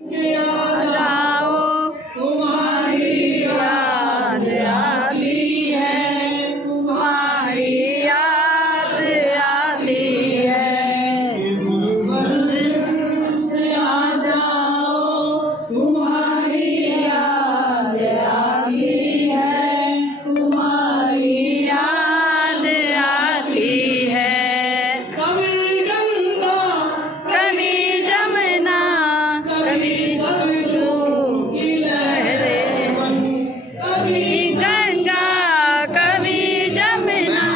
जाओ तुम्हारी याद आती है, तुम्हारी याद आती है। से आ जाओ तुम्हारी याद आती है, तुम्हारी याद आती है। कभी गंगा कभी जमुना कभी सरयू की लहरें, कभी गंगा कभी जमुना।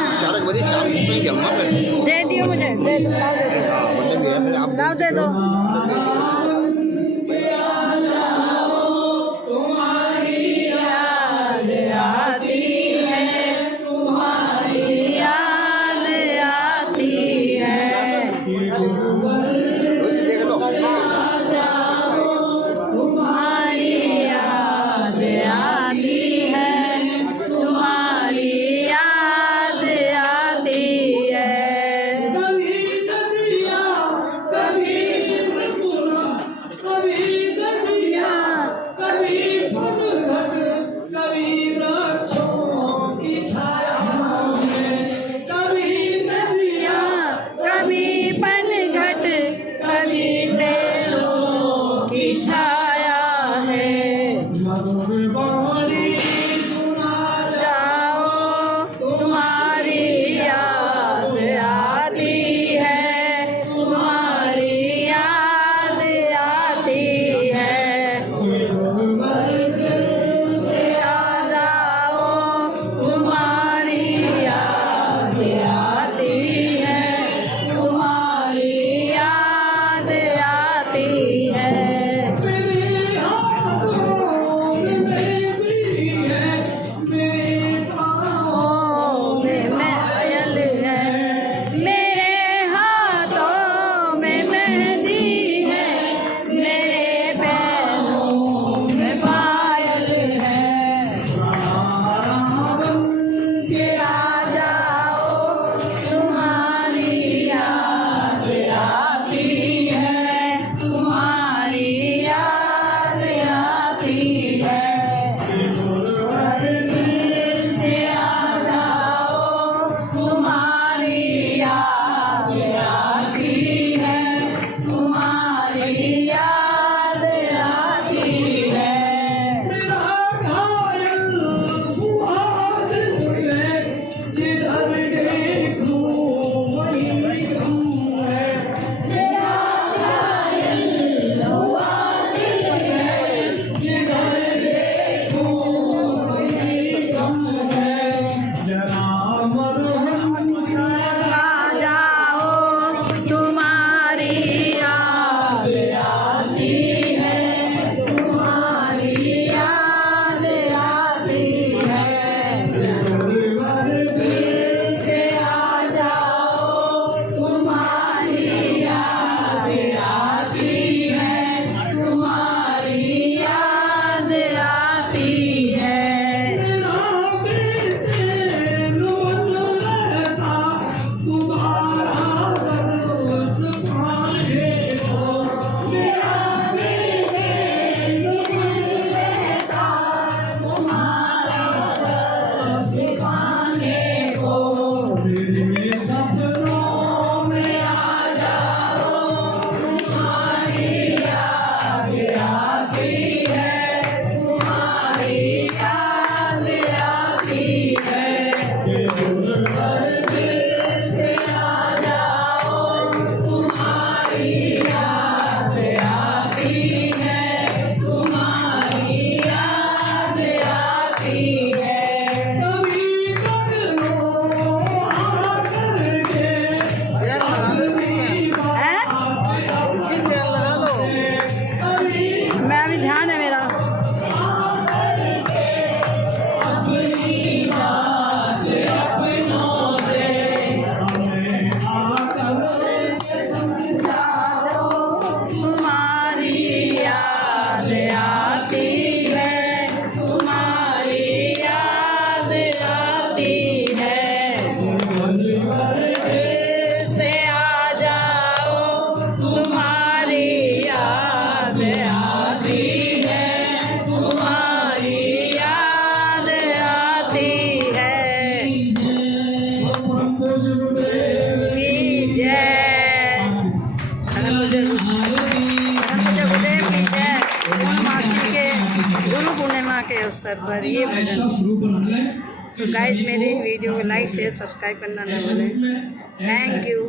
दे दियो मुझे, दे दो, लाओ दे दो। तुम्हारी याद आती है, तुम्हारी याद आती है। तुम्हारी याद आती है, तुम्हारी याद आती है। कभी नदियाँ कभी यमुना, कभी नदियाँ कभी पनघट, कभी वृक्षों की छाया में। कभी नदियाँ कभी पनघट, कभी पेड़ों की छाया है। मधुर बोली सुना जाओ तुम्हारी याद आती है, तुम्हारी याद आती है। से आ जाओ तुम्हारी याद आती है, तुम्हारी याद आती है। मेरे हाथों में मेहंदी है, मेरे पाँवों में पायल है। मेरे हाथों में मेहंदी है, मेरे पैरों में पायल है। के आ जाओ तुम्हारी याद आती है, तुम्हारी याद आती है। से आ जाओ तुम्हारी याद आती है, तुम्हारी याद आती है। मेरा घायल हुआ दिल है, जिधर देखूं वहीं गम है। मेरा घायल हुआ दिल है, जिधर देखूं वहीं गम है। जरा मरहम आ जाओ तुम्हारी याद आती है, तुम्हारी याद आती है। से आ जाओ तुम्हारी याद आती है, तुम्हारी याद आती है। तुम्हारा गुरुदेव की जय। पूर्णमासी के गुरु पूर्णिमा के अवसर पर ये भजन। तो गाइस मेरी वीडियो को लाइक शेयर सब्सक्राइब करना न भूलें। Thank you.